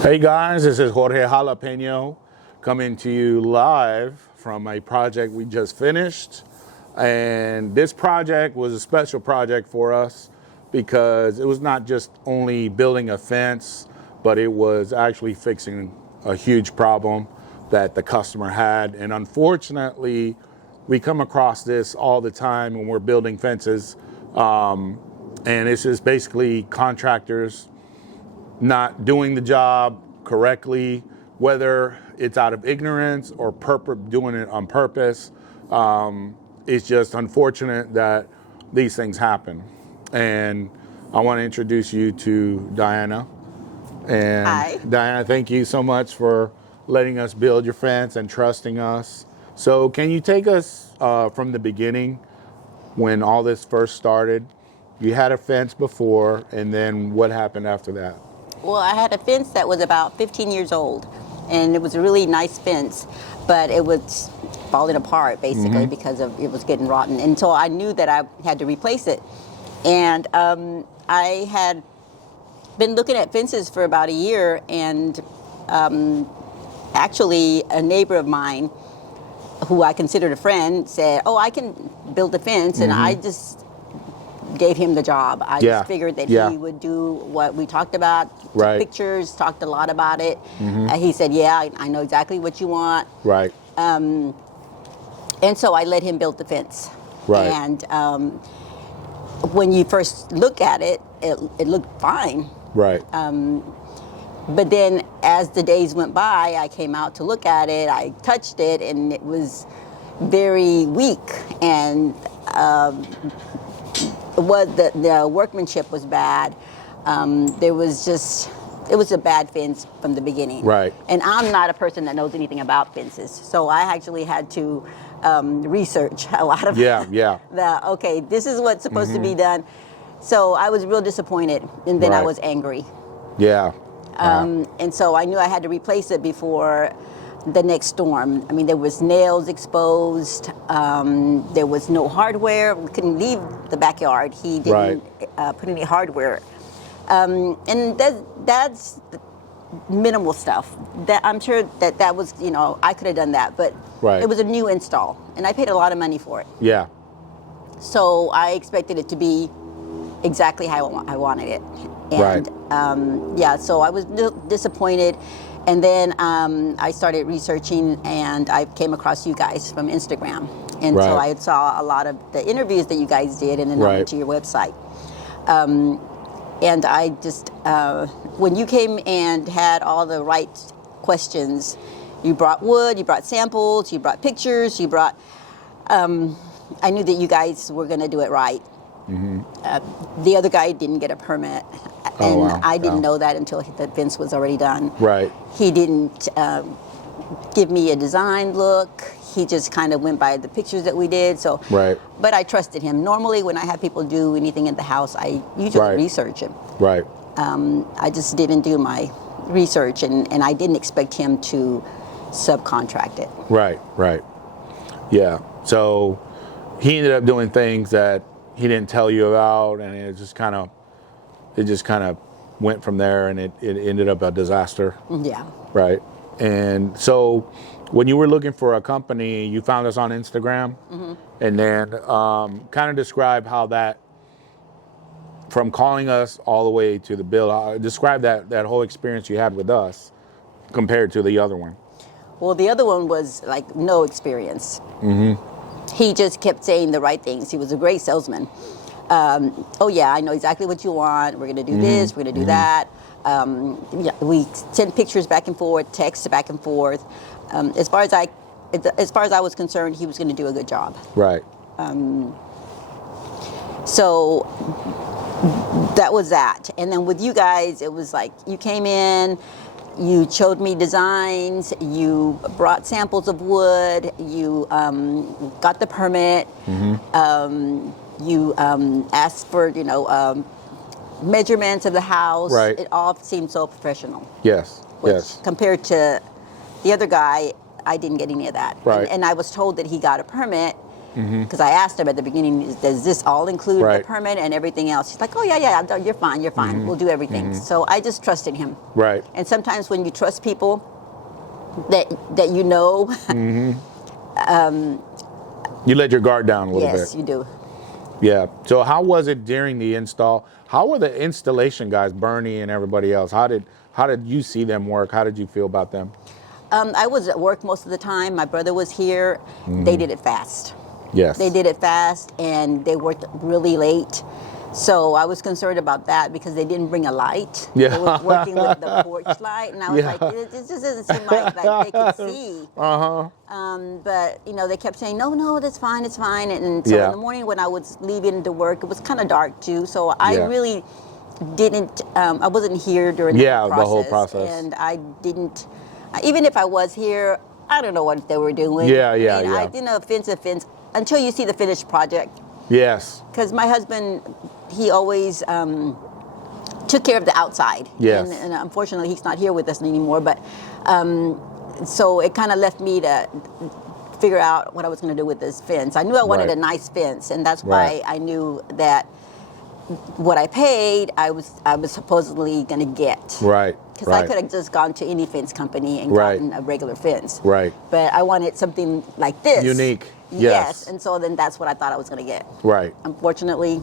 Hey guys, this is Jorge Jalapeno coming to you live from a project we just finished. And this project was a special project for us because it was not just only building a fence, but it was actually fixing a huge problem that the customer had. And unfortunately, we come across this all the time when we're building fences. And it's just basically contractors not doing the job correctly, whether it's out of ignorance or doing it on purpose. It's just unfortunate that these things happen. And I want to introduce you to Diana. And Hi. Diana, thank you so much for letting us build your fence and trusting us. So can you take us from the beginning when all this first started? You had a fence before, and then what happened after that? Well, I had a fence that was about 15 years old, and it was a really nice fence, but it was falling apart basically because it was getting rotten. And so I knew that I had to replace it. And I had been looking at fences for about a year, and actually a neighbor of mine, who I considered a friend, said, "Oh, I can build a fence," and I just gave him the job. I just figured that he would do what we talked about, took pictures, talked a lot about it. He said, "Yeah, I know exactly what you want." Right. And so I let him build the fence. Right. And when you first look at it, it looked fine. Right. But then as the days went by, I came out to look at it, I touched it, and it was very weak. And the workmanship was bad. It was a bad fence from the beginning. Right. And I'm not a person that knows anything about fences, so I actually had to research a lot of okay, this is what's supposed to be done. So I was real disappointed, and then I was angry. Yeah. And so I knew I had to replace it before the next storm. I mean, there was nails exposed. There was no hardware. We couldn't leave the backyard. He didn't put any hardware. And that's minimal stuff. That I'm sure that was, I could have done that, but it was a new install, and I paid a lot of money for it. Yeah. So I expected it to be exactly how I wanted it. And so I was disappointed. And then I started researching, and I came across you guys from Instagram. And so I saw a lot of the interviews that you guys did, and then I went to your website. And I just, when you came and had all the right questions, you brought wood, you brought samples, you brought pictures, you brought, I knew that you guys were going to do it right. The other guy didn't get a permit, and I didn't know that until the fence was already done. Right. He didn't give me a design look. He just kind of went by the pictures that we did. So, but I trusted him. Normally, when I have people do anything in the house, I usually research it. Right. I just didn't do my research, and I didn't expect him to subcontract it. Right. Right. Yeah. So he ended up doing things that he didn't tell you about, and it just kind of went from there, and it ended up a disaster. Yeah. Right. And so when you were looking for a company, you found us on Instagram, and then kind of describe how that, from calling us all the way to the bill, describe that whole experience you had with us compared to the other one. Well, the other one was like no experience. He just kept saying the right things. He was a great salesman. Oh yeah, I know exactly what you want. We're gonna do this. We're gonna do that. We sent pictures back and forth, texts back and forth. As far as I was concerned, he was gonna do a good job. Right. So that was that. And then with you guys, it was like you came in. You showed me designs, you brought samples of wood, you got the permit, you asked for, measurements of the house. Right. It all seemed so professional. Yes, yes. Compared to the other guy, I didn't get any of that. Right. And I was told that he got a permit, Because I asked him at the beginning, does this all include Right. the permit and everything else? He's like, oh, yeah, you're fine, you're fine. We'll do everything. So I just trusted him. Right. And sometimes when you trust people that you know, You let your guard down a little yes, bit. you do. Yeah. So how was it during the install? How were the installation guys, Bernie and everybody else? How did you see them work? How did you feel about them? I was at work most of the time. My brother was here. They did it fast. Yes. They did it fast, and they worked really late. So I was concerned about that because they didn't bring a light. Yeah. They were working with the porch light, and I was like, it just doesn't seem like they could see. But they kept saying, no, that's fine, it's fine. And so in the morning when I was leaving to work, it was kind of dark too. So I really didn't. I wasn't here during the whole process, and I didn't. Even if I was here, I don't know what they were doing. I didn't know fence until you see the finished project. Yes. Because my husband, he always took care of the outside. Yes. And unfortunately, he's not here with us anymore. But so it kind of left me to figure out what I was going to do with this fence. I knew I wanted a nice fence, and that's why I knew that what I paid, I was supposedly going to get. Right. Because I could have just gone to any fence company and gotten a regular fence. Right. But I wanted something like this. Unique. Yes. And so then that's what I thought I was going to get. Right. Unfortunately,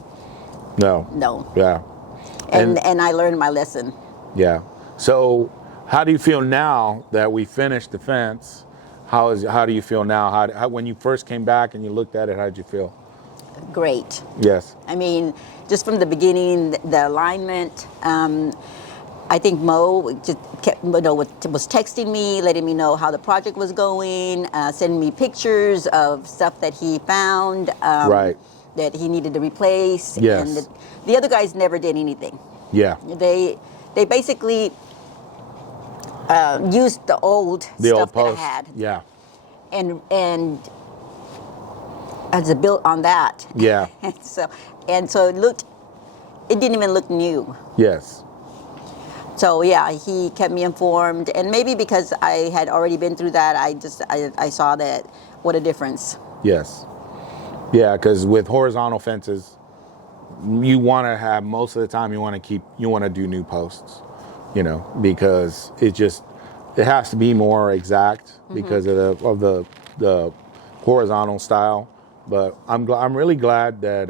no. Yeah. And I learned my lesson. Yeah. So how do you feel now that we finished the fence? How do you feel now? How when you first came back and you looked at it, how did you feel? Great. Yes. I mean, just from the beginning, the alignment. I think Mo just kept, was texting me, letting me know how the project was going, sending me pictures of stuff that he found that he needed to replace. Yes. And the other guys never did anything. Yeah. They basically used the old stuff that I had. Yeah. And as a built on that. Yeah. and so it didn't even look new. Yes. So yeah, he kept me informed, and maybe because I had already been through that, I saw that what a difference. Yes. Yeah, because with horizontal fences, you want to have most of the time you want to do new posts, because it has to be more exact because of the horizontal style. But I'm really glad that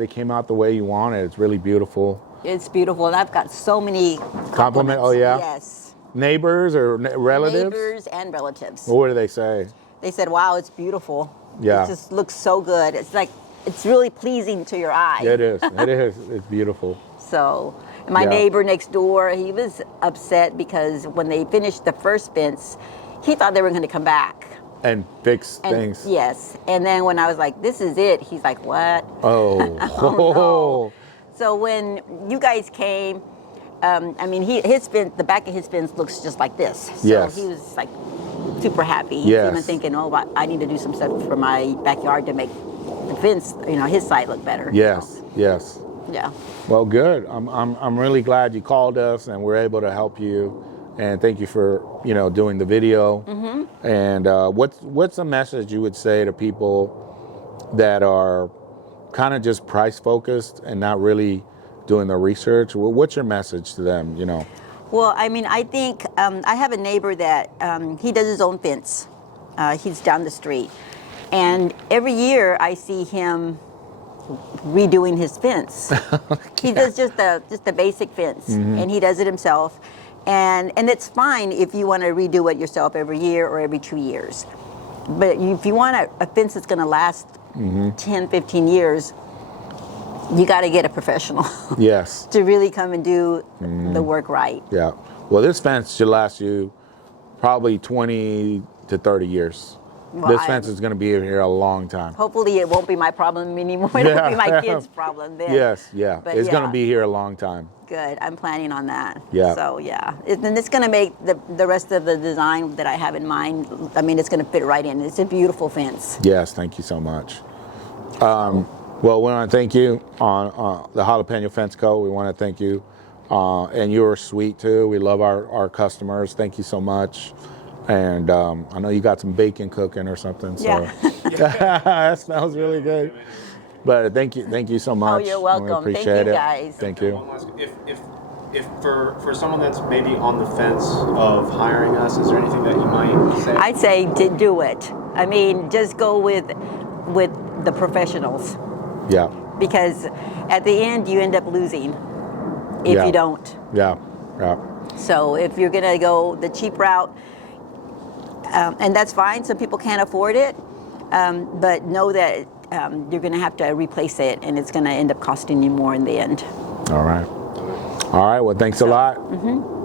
it came out the way you wanted. It's really beautiful. It's beautiful, and I've got so many compliments. Oh yeah. Yes. Neighbors or relatives? Neighbors and relatives. What do they say? They said, "Wow, it's beautiful. Yeah. It just looks so good. It's really pleasing to your eye." It is. It is. It's beautiful. So, my neighbor next door, he was upset because when they finished the first fence, he thought they were going to come back and fix things. Yes. And then when I was like, "This is it," he's like, "What?" Oh. Oh no. So when you guys came, his fence, the back of his fence looks just like this. So he was like super happy. He's even thinking, I need to do some stuff for my backyard to make the fence, his side look better. Yes. So, yes. Yeah. Well, good. I'm really glad you called us and we're able to help you. And thank you for doing the video. Mm-hmm. And what's a message you would say to people that are kind of just price focused and not really doing the research? What's your message to them? Well, I think I have a neighbor that he does his own fence. He's down the street, and every year I see him redoing his fence. He does just the basic fence, and he does it himself. And it's fine if you want to redo it yourself every year or every 2 years. But if you want a fence that's going to last 10, 15 years, you got to get a professional. Yes. To really come and do the work right. Yeah. Well, this fence should last you probably 20 to 30 years. Well, this fence is going to be here a long time. Hopefully it won't be my problem anymore. It'll be my kids' problem then. Yes, yeah. But it's going to be here a long time. Good. I'm planning on that. Yeah. So, yeah. And it's going to make the rest of the design that I have in mind, it's going to fit right in. It's a beautiful fence. Yes, thank you so much. Well, we want to thank you on the Jalapeno Fence Co. We want to thank you. And you're sweet, too. We love our customers. Thank you so much. And I know you got some bacon cooking or something. So. Yeah. That smells really good. But thank you so much. you're welcome. We appreciate Thank you, it. guys. Thank you. One last, if for someone that's maybe on the fence of hiring us, is there anything that you might say? I'd say do it. I mean, just go with the professionals, Yeah. because at the end you end up losing if Yeah. you don't. Yeah. Yeah. So if you're going to go the cheap route, and that's fine, some people can't afford it, but know that you're going to have to replace it, and it's going to end up costing you more in the end. All right. All right. Well, thanks a lot. Mm-hmm.